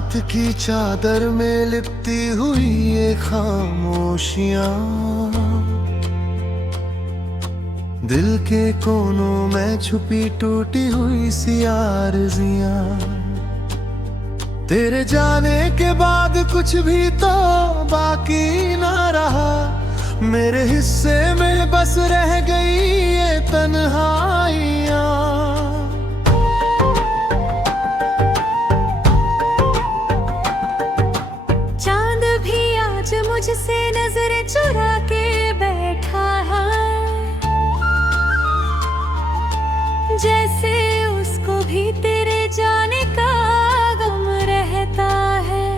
रात की चादर में लिपटी हुई ये खामोशियां, दिल के कोनों में छुपी टूटी हुई सी आरज़ियां। तेरे जाने के बाद कुछ भी तो बाकी ना रहा, मेरे हिस्से में बस रह गई ये तन्हाइयां। चांद भी आज मुझसे नजर चुरा के बैठा है, जैसे उसको भी तेरे जाने का गम रहता है।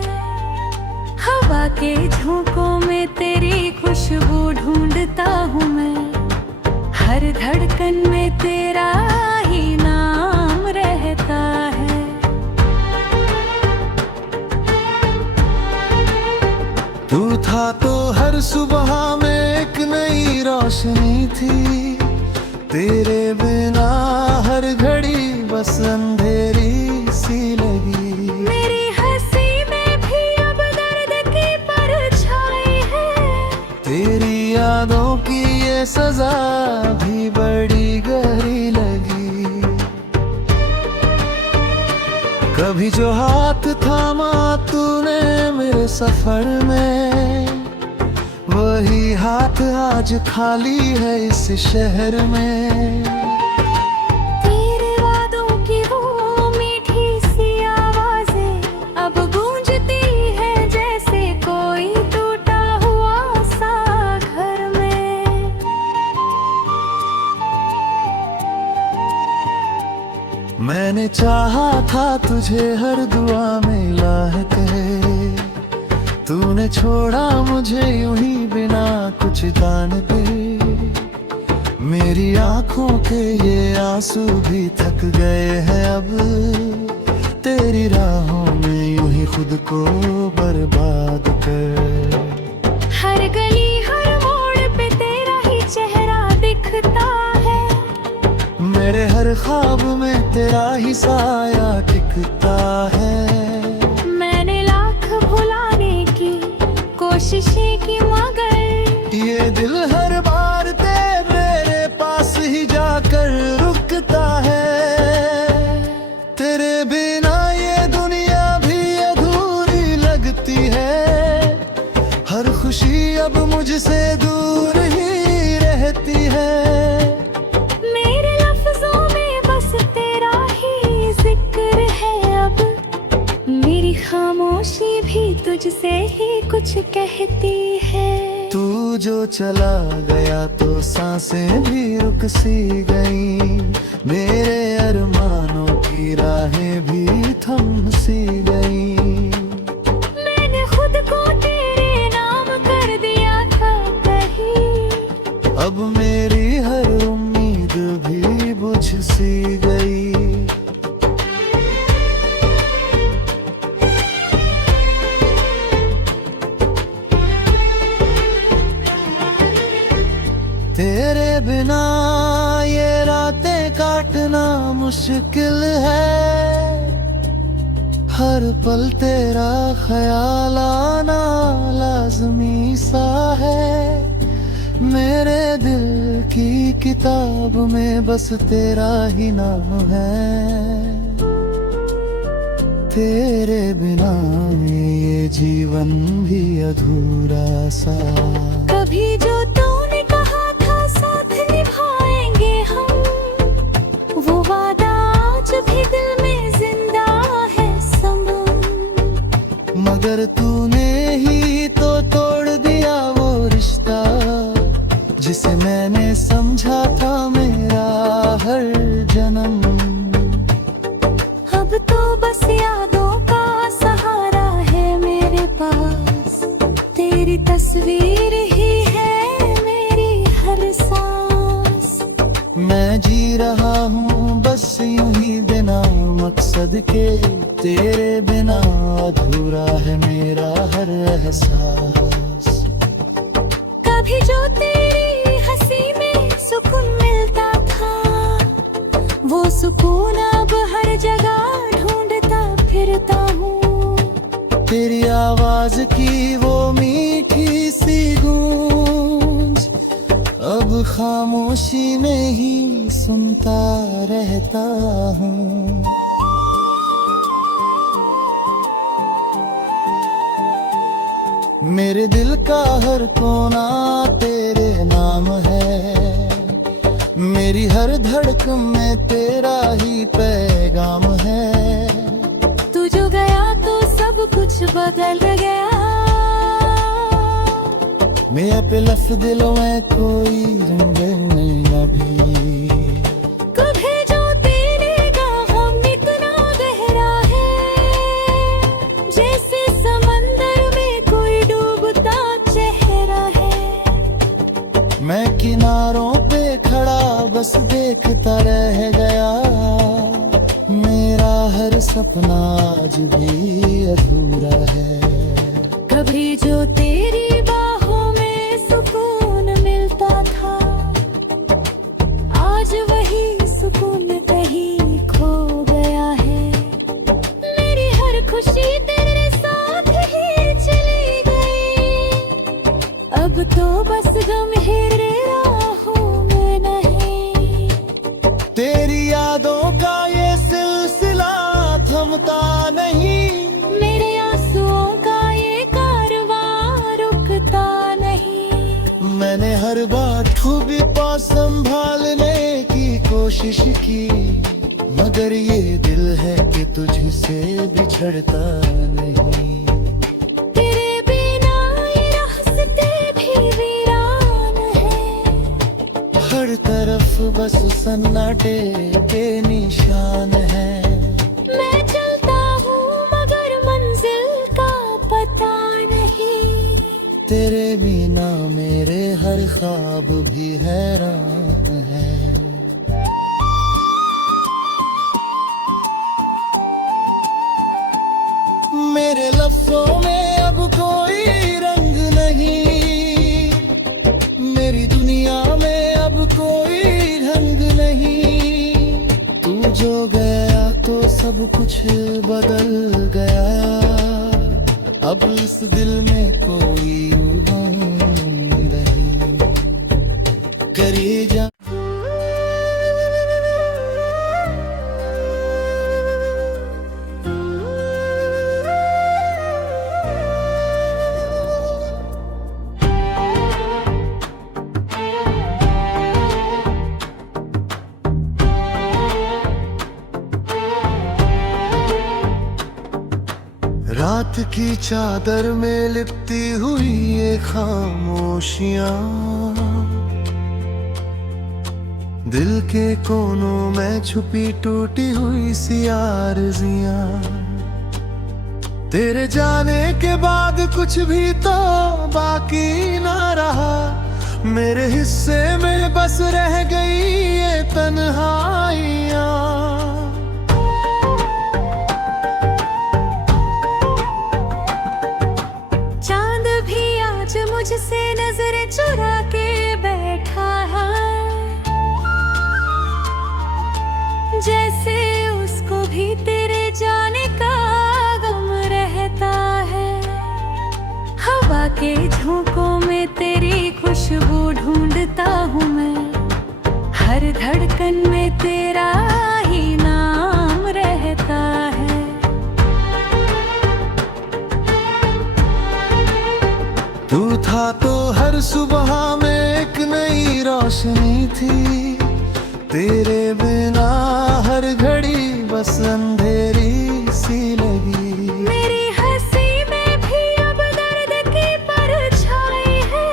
हवा के झोंकों में तेरी खुशबू ढूंढता हूँ मैं, हर धड़कन में तेरा ही नाम रहता है। तू था तो हर सुबह में एक नई रोशनी थी, तेरे बिना हर घड़ी बस अंधेरी सी लगी। मेरी हंसी में भी अब दर्द की परछाई है, तेरी यादों की ये सजा भी बड़ी गहरी लगी। कभी जो हाथ थामा तूने मेरे सफर में, वही हाथ आज खाली है इस शहर में। तेरे वादों की वो मीठी सी आवाजें अब गूंजती है, जैसे कोई टूटा हुआ सा घर में। मैंने चाहा था तुझे हर दुआ में इलाह कहे, तूने छोड़ा मुझे यूं ही बिना कुछ दान पे। मेरी आंखों के ये आंसू भी थक गए हैं अब, तेरी राहों में यूं ही खुद को बर्बाद कर। हर गली हर मोड़ पे तेरा ही चेहरा दिखता है, मेरे हर ख्वाब में तेरा ही साया टिकता है। कोशिशें की मगर ये दिल हर बार तेरे पास ही जाकर रुकता है। तेरे बिना ये दुनिया भी अधूरी लगती है, हर खुशी अब मुझसे दूर ही रहती है। मेरे लफ्जों में बस तेरा ही जिक्र है अब, मेरी खामोशी भी तुझसे ही कुछ कहती है। तू जो चला गया तो सांसें भी रुक सी गई, मेरे अरमानों की राहें भी थम सी गई। मैंने खुद को तेरे नाम कर दिया था कहीं, अब मेरी हर उम्मीद भी बुझ सी गई। तेरे बिना ये रातें काटना मुश्किल है, हर पल तेरा ख्याल आना लाज़मी सा है। मेरे दिल की किताब में बस तेरा ही नाम है, तेरे बिना ये जीवन भी अधूरा सा। कभी जो तूने कहा था साथ निभाएंगे हम, वो वादा आज भी दिल में जिंदा है सनम। मगर तूने ही तो तोड़ दिया वो रिश्ता, जिसे मैंने समझा था मेरा हर जन्म। अब तो बस यादों का सहारा है मेरे पास, तेरी तस्वीर ही है मेरी हर सांस। मैं जी रहा हूँ बस यूं ही बिना मकसद के, तेरे बिना अधूरा है मेरा हर एहसास। कभी जो तेरी हंसी में सुकून मिलता था, वो सुकून अब हर जगह ढूंढता फिरता हूँ। आवाज की वो मीठी सी गूंज अब खामोशी में ही सुनता रहता हूँ। मेरे दिल का हर कोना तेरे नाम है, मेरी हर धड़कन में तेरा ही पैगाम है। तू जो गया तो सब कुछ बदल गया, मेरे पे लफ्ज़ दिलों में कोई रंग नहीं अभी। कभी जो तेरे गम इतना गहरा है, जैसे समंदर में कोई डूबता चेहरा है। मैं किनारों पे खड़ा बस देखता रह गया, मेरा हर सपना आज भी अधूरा है। कभी जो तेरी बाहों में सुकून मिलता था, आज वही सुकून कहीं खो गया है। मेरी हर खुशी तेरे साथ ही चली गई, अब तो बस गम ही राहों में नहीं। तेरी यादों का ये सिलसिला थमता नहीं, मेरे आंसुओं का ये कारवां रुकता नहीं। मैंने हर बार खूबी पास संभालने की कोशिश की, मगर ये दिल है कि तुझसे बिछड़ता नहीं। तेरे बिना ये रास्ते भी वीरान है, हर तरफ बस सन्नाटे के निशान है। मैं चलता हूँ मगर मंजिल का पता नहीं। तेरे बिना मेरे हर ख्वाब भी हैरान है। मेरे लफ्जों में अब कोई रंग नहीं, मेरी दुनिया में अब कोई ढंग नहीं। तू जो गया तो सब कुछ बदल गया, अब इस दिल में कोई उमंग नहीं। करी जा रात की चादर में लिपटी हुई ये खामोशियां, दिल के कोनों में छुपी टूटी हुई सी आरज़ियां। तेरे जाने के बाद कुछ भी तो बाकी ना रहा, मेरे हिस्से में बस रह गई ये तन्हाइयां। मुझसे नजर चुरा के बैठा है, जैसे उसको भी तेरे जाने का गम रहता है। हवा के झोंकों में तेरी खुशबू ढूंढता हूँ मैं, हर धड़कन में तेरा ही नाम रहता है। तू था तो हर सुबह में एक नई रोशनी थी, तेरे बिना हर घड़ी बस अंधेरी सी लगी। मेरी हंसी में भी अब दर्द की परछाई है,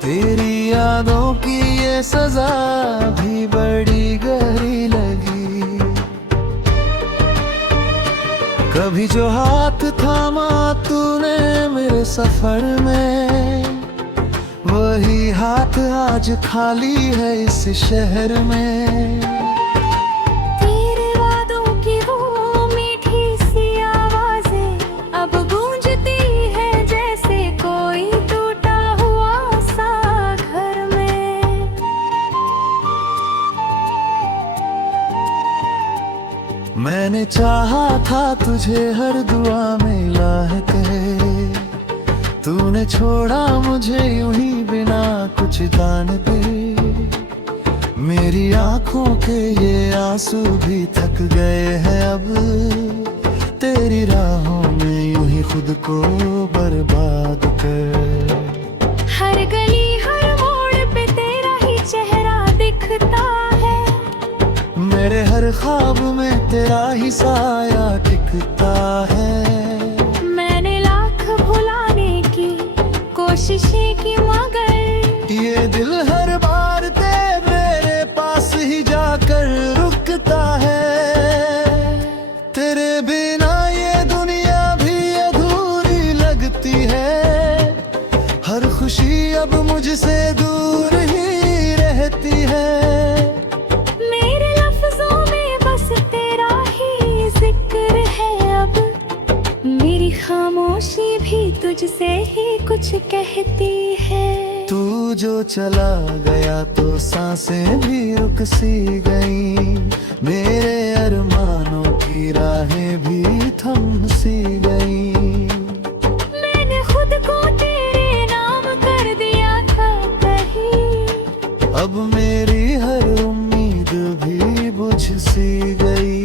तेरी यादों की ये सजा भी बड़ी गहरी लगी। कभी जो हाथ थामा तूने मेरे सफर में, वही हाथ आज खाली है इस शहर में। तेरे वादों की वो मीठी सी आवाजें अब गूंजती है, जैसे कोई टूटा हुआ सा घर में। मैंने चाहा था तुझे हर दुआ में इलाह कहे, तूने छोड़ा मुझे यूं ही बिना कुछ दान पे, मेरी आंखों के ये आंसू भी थक गए हैं अब, तेरी राहों में यूं ही खुद को बर्बाद कर। हर गली हर मोड़ पे तेरा ही चेहरा दिखता है, मेरे हर ख्वाब में तेरा ही साया टिकता है। मैंने लाख भुलाने की कोशिशें की मगर ये दिल हर बार तेरे पास ही जाकर रुकता है। तेरे बिना ये दुनिया भी अधूरी लगती है, हर खुशी अब मुझसे दूर ही रहती है। मेरे लफ्जों में बस तेरा ही जिक्र है अब, मेरी खामोशी भी तुझसे ही कुछ कहती है। तू जो चला गया तो सांसें भी रुक सी गई, मेरे अरमानों की राहें भी थम सी गई। मैंने खुद को तेरे नाम कर दिया था कहीं, अब मेरी हर उम्मीद भी बुझ सी गई।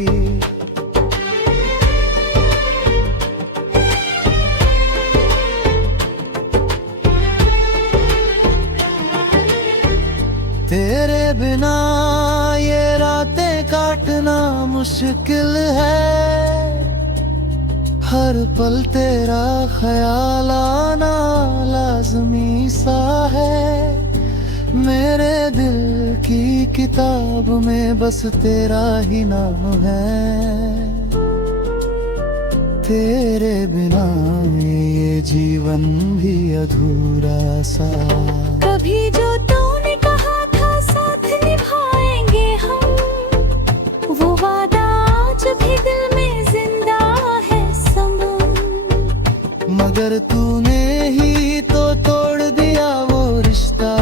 तेरे बिना ये रातें काटना मुश्किल है, हर पल तेरा ख्याल आना लाज़मी सा है। मेरे दिल की किताब में बस तेरा ही नाम है, तेरे बिना ये जीवन भी अधूरा सा। कभी जो तूने कहा था साथ निभाएंगे हम, वो वादा आज भी दिल में जिंदा है सनम। मगर तूने ही तो तोड़ दिया वो रिश्ता,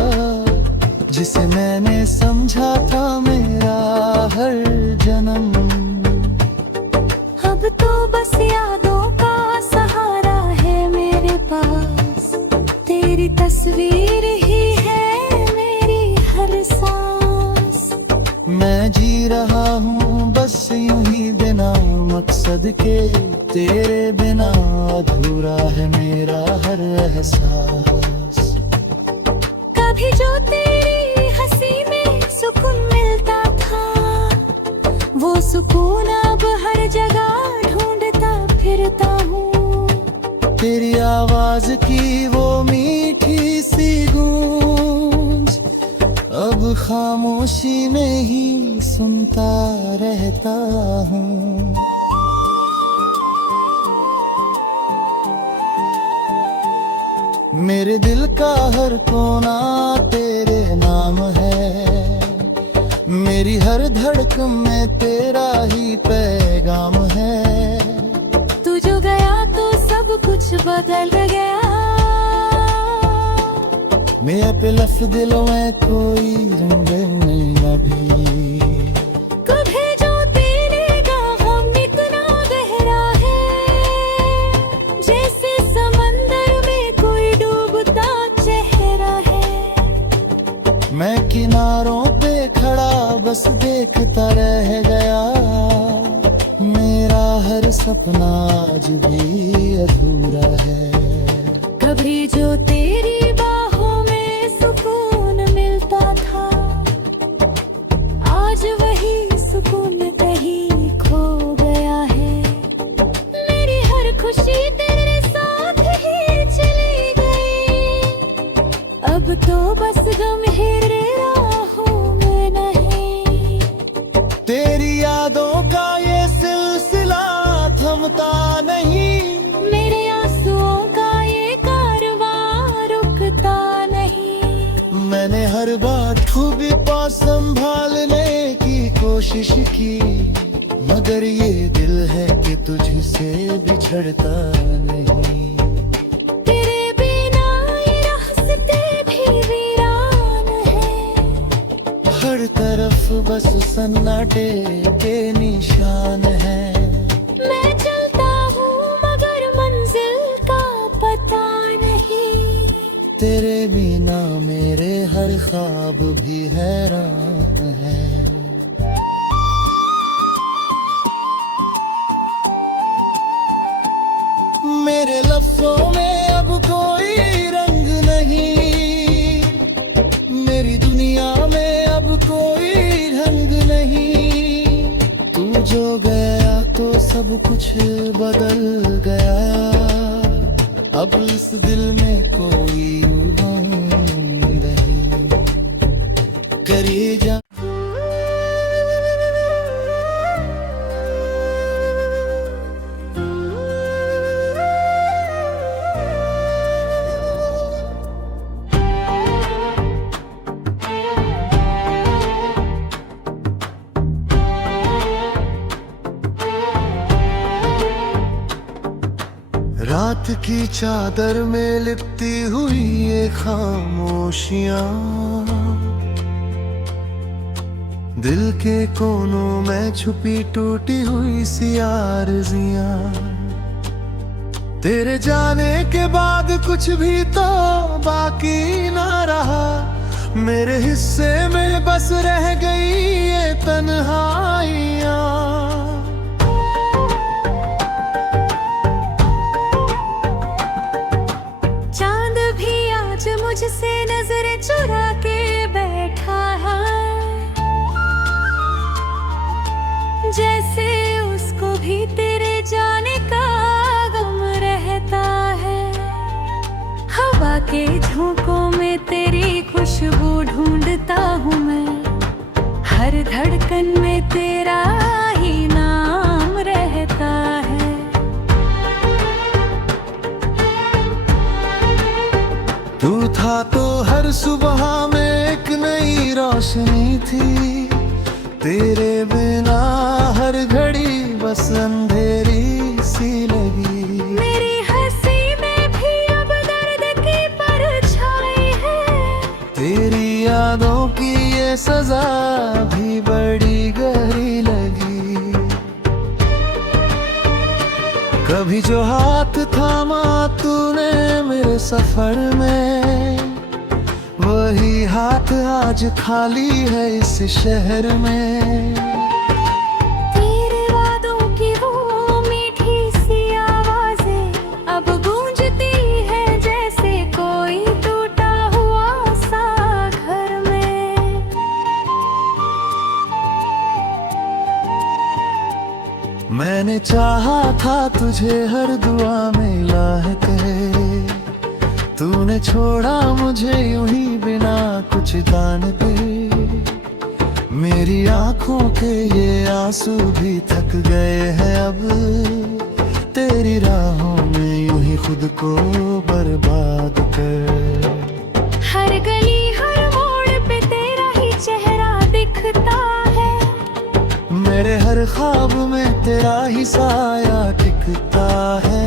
जिसे मैंने समझा था मेरा हर जन्म। अब तो बस यादों का सहारा है मेरे पास, तेरी तस्वीर ही है मेरी हर सांस। मैं जी रहा हूँ बस यूं ही बिना मकसद के, तेरे बिना अधूरा है मेरा हर एहसास। कभी जो तेरी हंसी में सुकून मिलता था, वो सुकून अब हर जगह ढूंढता फिरता हूँ। तेरी आवाज की वो मीठी सी गूंज, अब खामोशी में ही सुनता रहता हूँ। मेरे दिल का हर कोना तेरे नाम है, मेरी हर धड़कन में तेरा ही पैगाम है। तू जो गया तो सब कुछ बदल गया, मेरे पे लफ्ज़ दिलों में कोई रंग नहीं अभी। कभी जो तेरे गम इतना गहरा है, जैसे समंदर में कोई डूबता चेहरा है। मैं किनारों पे खड़ा बस देखता रह गया, मेरा हर सपना आज भी अधूरा है। कभी जो तेरी बाहों में सुकून मिलता था, आज वही सुकून कहीं खो गया है। मेरी हर खुशी तेरे साथ ही चली गई, अब तो बस गम ही राहों में नहीं। तेरी यादों का ये सिलसिला थमता नहीं, मेरे आंसुओं का ये कारवां रुकता नहीं। मैंने हर बार खूबी पास संभालने की कोशिश की, मगर ये दिल है कि तुझसे बिछड़ता नहीं। तेरे बिना ये रास्ते भी वीरान है, हर तरफ बस सन्नाटे के निशान है। मैं चलता हूँ मगर मंजिल का पता नहीं। बिना मेरे हर ख्वाब भी हैरान है। मेरे लफ्ज़ों में अब कोई रंग नहीं, मेरी दुनिया में अब कोई ढंग नहीं। तू जो गया तो सब कुछ बदल गया, अब इस दिल में कोई उमंग नहीं। करी जा रात की चादर में लिपटी हुई ये खामोशियां, दिल के कोनों में छुपी टूटी हुई सी आरज़ियां। तेरे जाने के बाद कुछ भी तो बाकी ना रहा, मेरे हिस्से में बस रह गई ये तन्हाइयां। मुझसे नजर चुरा के बैठा है, जैसे उसको भी तेरे जाने का गम रहता है। हवा के झोंकों में तेरी खुशबू ढूंढता हूँ मैं, हर धड़कन में तेरा ही नाम रहता है। तू था तो हर सुबह में एक नई रोशनी थी, तेरे बिना हर घड़ी बस अंधेरी सी लगी। मेरी हंसी में भी अब दर्द की परछाई है, तेरी यादों की ये सजा भी बड़ी गहरी लगी। कभी जो हाथ थामा तूने मेरे सफर में, वही हाथ आज खाली है इस शहर में। तेरे वादों की वो मीठी सी आवाजें अब गूंजती है, जैसे कोई टूटा हुआ सा घर में। मैंने चाहा था तुझे हर दुआ में इलाह कहे, तूने छोड़ा मुझे यूं ही बिना कुछ दान पे। मेरी आंखों के ये आंसू भी थक गए हैं अब, तेरी राहों में यूं ही खुद को बर्बाद कर। हर गली हर मोड़ पे तेरा ही चेहरा दिखता है, मेरे हर ख्वाब में तेरा ही साया टिकता है।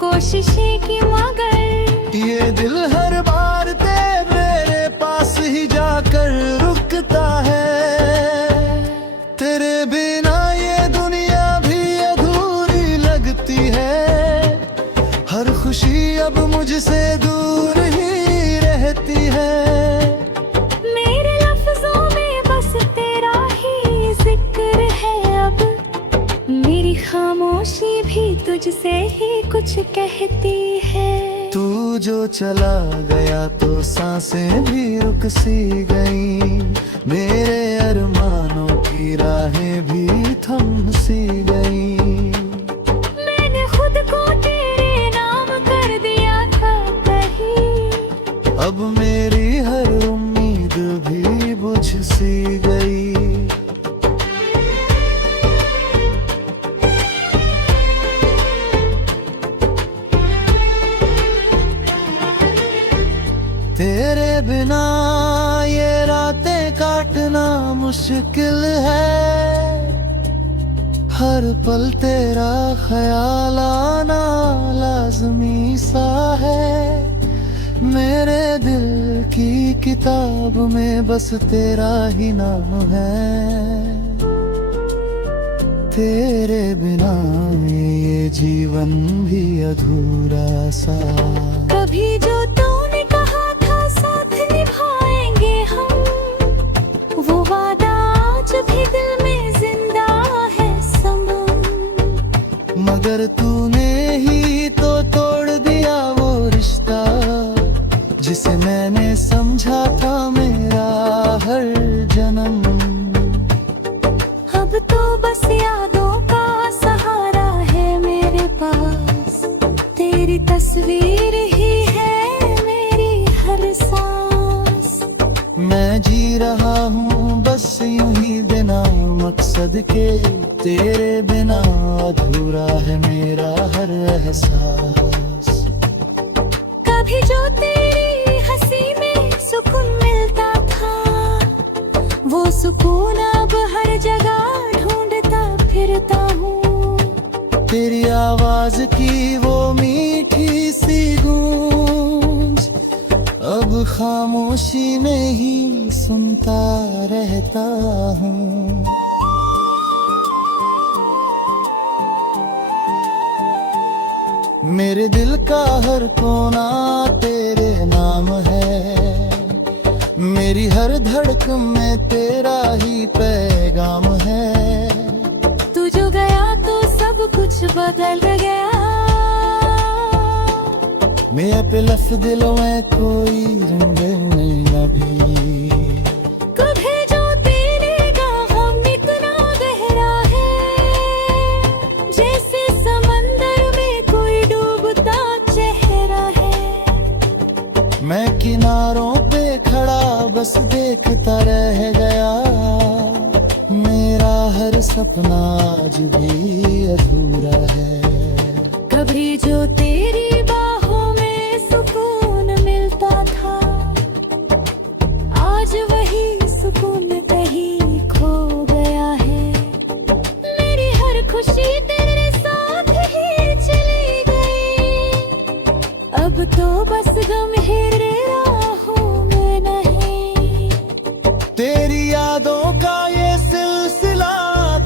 कोशिशें की मगर ये दिल हर बार मेरे पास ही जाकर रुकता है। तेरे बिना ये दुनिया भी अधूरी लगती है, हर खुशी अब मुझसे दूर ही रहती है। मेरे लफ्जों में बस तेरा ही जिक्र है अब, मेरी खामोशी भी तुझसे ही कुछ कहती है। तू जो चला गया तो सांसें भी रुक सी गई, मेरे अरमानों की राहें भी थम सी गई। मैंने खुद को तेरे नाम कर दिया था कहीं, अब मेरी हर उम्मीद भी बुझ सी गई। तेरे बिना ये रातें काटना मुश्किल है, हर पल तेरा ख्याल आना लाज़मी सा है। मेरे दिल की किताब में बस तेरा ही नाम है। तेरे बिना ये जीवन भी अधूरा सा। कभी जो तूने कहा था साथ निभाएंगे हम, वो वादा आज भी दिल में जिंदा है सनम। मगर तूने ही तो तोड़ दिया वो रिश्ता, जिसे मैंने समझा था मेरा हर जन्म। अब तो बस यादों का सहारा है मेरे पास, तेरी तस्वीर ही है मेरी हर सांस। मैं जी रहा हूँ बस यूं ही बिना मकसद के, तेरे बिना अधूरा है मेरा हर एहसास। कभी जो तेरी हंसी में सुकून मिलता था, वो सुकून अब हर जगह ढूंढता फिरता हूँ। तेरी आवाज की वो मीठी सी गूंज, अब खामोशी में ही सुनता रहता हूँ। मेरे दिल का हर कोना तेरे नाम है, मेरी हर धड़कन में तेरा ही पैगाम है। तू जो गया तो सब कुछ बदल गया, मेरे पे लफ दिलों में कोई रंग नहीं अभी। कभी जो तेरे गम इतना गहरा है, जैसे समंदर में कोई डूबता चेहरा है। मैं किनारों पे खड़ा बस देखता रह गया, मेरा हर सपना आज भी अधूरा है। कभी जो तेरी बाहों में सुकून मिलता था, आज वही सुकून कहीं खो गया है। मेरी हर खुशी तेरे साथ ही चली गई, अब तो बस गम ही राहों में नहीं। तेरी यादों का ये सिलसिला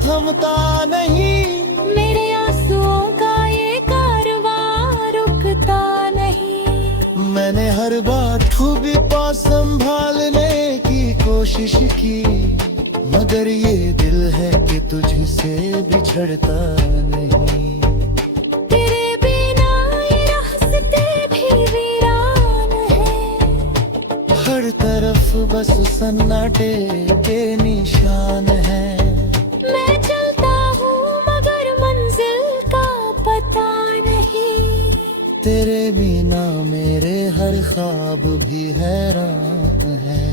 थमता नहीं, मेरे आंसुओं का ये कारवां रुकता नहीं। मैंने हर बार खूबी पास संभालने की कोशिश की, मगर ये दिल है कि तुझसे बिछड़ता नहीं। तेरे बिना ये रास्ते भी वीरान है, हर तरफ बस सन्नाटे के निशान है। मैं चलता हूँ मगर मंजिल का पता नहीं। तेरे बिना मेरे हर ख्वाब भी हैरान है।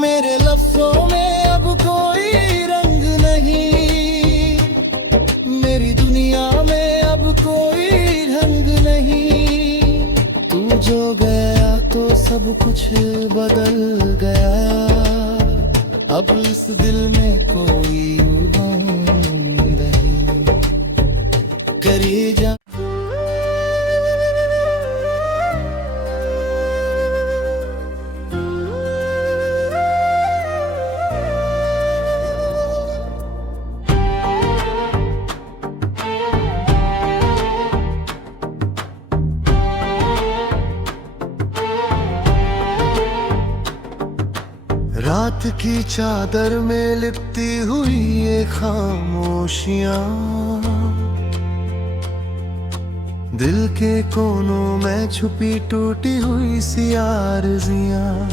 मेरे लफ्जों में अब कोई रंग नहीं, मेरी दुनिया में अब कोई ढंग नहीं। तू जो गया तो सब कुछ बदल गया, अब इस दिल में कोई उमंग नहीं। करी जा रात की चादर में लिपटी हुई ये खामोशियां, दिल के कोनों में छुपी टूटी हुई सी आरज़ियां।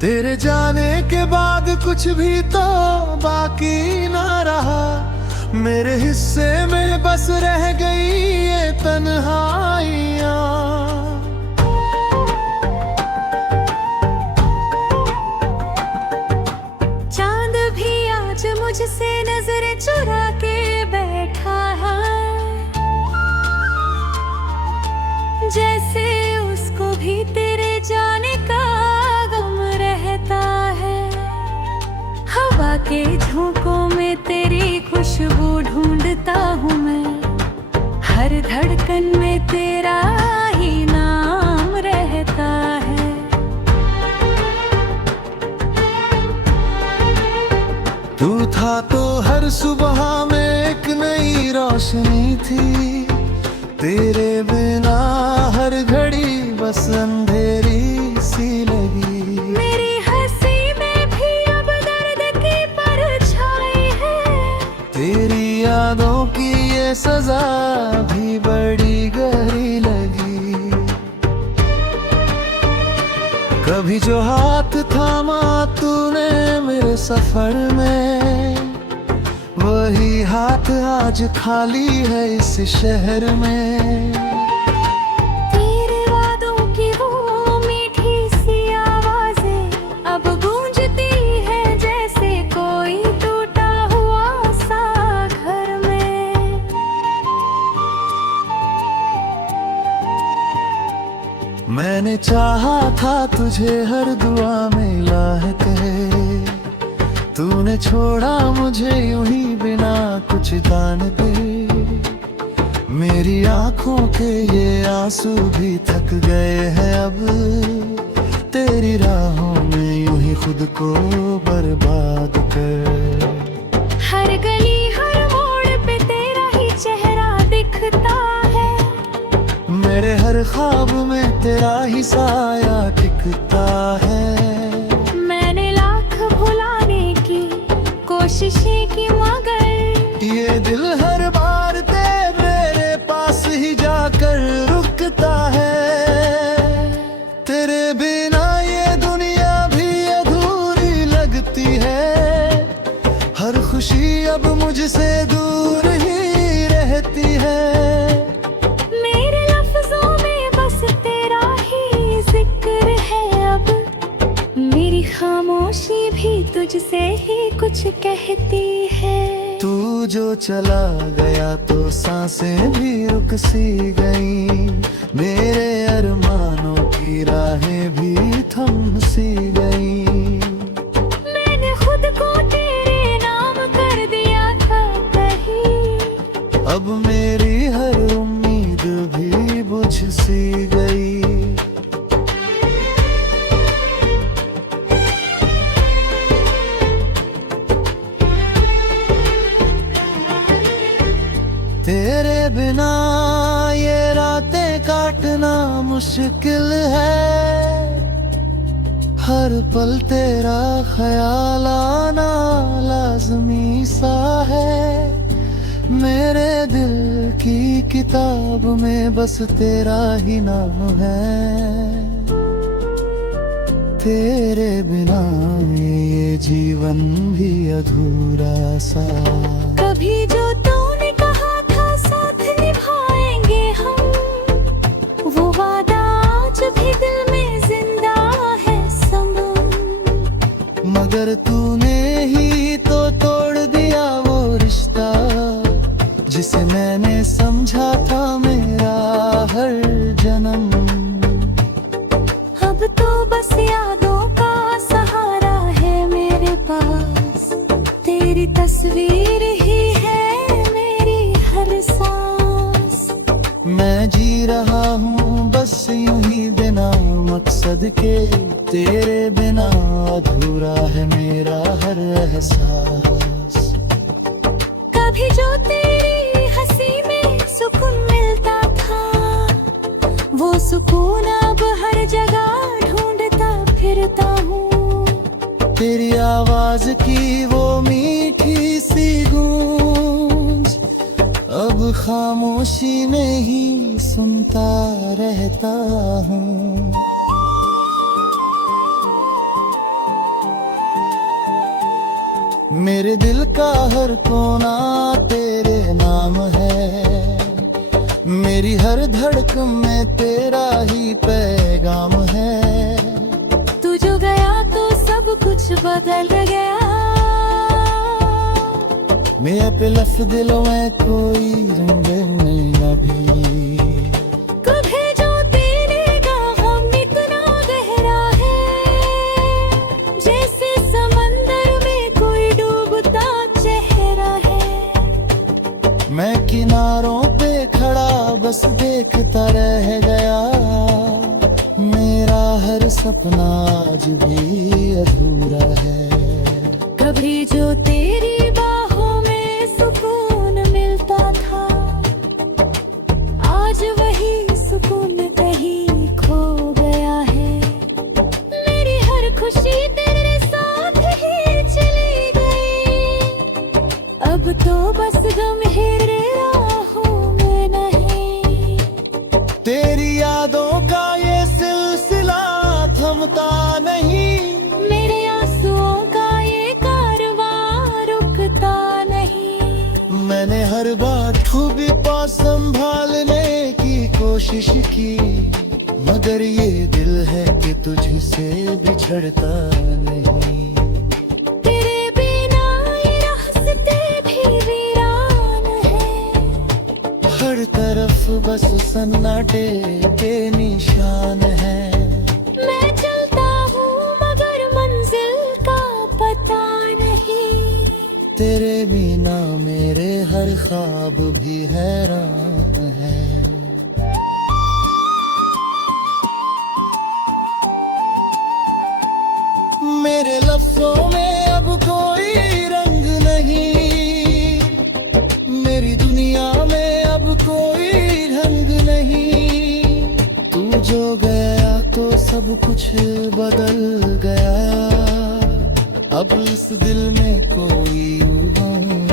तेरे जाने के बाद कुछ भी तो बाकी ना रहा, मेरे हिस्से में बस रह गई ये तन्हाइयां। मुझसे नजर चुरा के बैठा है, जैसे उसको भी तेरे जाने का गम रहता है। हवा के झोंकों में तेरी खुशबू ढूंढता हूँ मैं, हर धड़कन में तेरा ही नाम रहता है। था तो हर सुबह में एक नई रोशनी थी। तेरे बिना हर घड़ी बस अंधेरी सी लगी। मेरी हंसी में भी अब दर्द की परछाई है। तेरी यादों की ये सजा भी बड़ी गहरी लगी। कभी जो हाथ थामा तूने मेरे सफर में, वही हाथ आज खाली है इस शहर में। तेरे वादों की वो मीठी सी आवाजें अब गूंजती है जैसे कोई टूटा हुआ सा घर में। मैंने चाहा था तुझे हर दुआ में इलाह कहे, तूने छोड़ा मुझे यूं ही बिना कुछ दान पे। मेरी आंखों के ये आंसू भी थक गए हैं अब, तेरी राहों में यूं ही खुद को बर्बाद कर। हर गली हर मोड़ पे तेरा ही चेहरा दिखता है। मेरे हर ख्वाब में तेरा ही साया टिकता है। कोशिशें की मगर ये दिल हर बार मेरे पास ही जाकर रुकता है। तेरे बिना ये दुनिया भी अधूरी लगती है। हर खुशी अब मुझसे दूर ही रहती है। मेरे लफ्जों में बस तेरा ही जिक्र है अब। मेरी खामोशी भी तुझसे ही कुछ कहती है। तू जो चला गया तो सांसें भी रुक सी गई। मेरे अरमानों की राहें भी थम सी गई। मैंने खुद को तेरे नाम कर दिया था कहीं। अब मेरी हर उम्मीद भी बुझ सी गई। तेरे बिना ये रातें काटना मुश्किल है। हर पल तेरा ख्याल आना लाज़मी सा है। मेरे दिल की किताब में बस तेरा ही नाम है। तेरे बिना ये जीवन भी अधूरा सा। कभी जो तूने कहा था साथ निभाएंगे हम, वो वादा आज भी दिल में जिंदा है सनम। मगर तूने ही तो तोड़ दिया वो रिश्ता, जिसे मैंने समझा था मेरा हर जन्म। अब तो बस यादों का सहारा है मेरे पास। तेरी तस्वीर ही है मेरी हर सांस। मैं जी रहा हूँ बस यूं ही बिना मकसद के। तेरे बिना अधूरा है मेरा हर एहसास। कभी जो तेरी हंसी में सुकून मिलता था, वो सुकून अब हर जगह ढूंढता फिरता हूँ। तेरी आवाज की वो मीठी सी गूंज अब खामोशी में ही सुनता रहता हूँ। मेरे दिल का हर कोना तेरे नाम है। मेरी हर धड़कन में तेरा ही पैगाम है। तू जो गया तो सब कुछ बदल गया। मेरे पे लफ्ज़ दिलों में कोई रंग नहीं अभी। कभी जो तेरे गम इतना गहरा है, जैसे समंदर में कोई डूबता चेहरा है। मैं किनारों पे खड़ा बस देखता रह गया। मेरा हर सपना आज भी अधूरा है। कभी जो तेरी यादों का ये सिलसिला थमता नहीं, मेरे आंसुओं का ये कारवां रुकता नहीं। मैंने हर बार खूबी पा संभालने की कोशिश की, मगर ये दिल है कि तुझसे बिछड़ता नहीं। तेरे बिना ये रास्ते भी वीरान है, हर तरफ बस सन्नाटे के निशान है। मैं चलता हूँ मगर मंजिल का पता नहीं। तेरे बिना मेरे हर ख्वाब भी हैरान है। मेरे लफ्जों में अब कोई रंग नहीं, मेरी दुनिया में अब कोई ढंग नहीं। तू जो गया तो सब कुछ बदल गया, अब इस दिल में कोई उमंग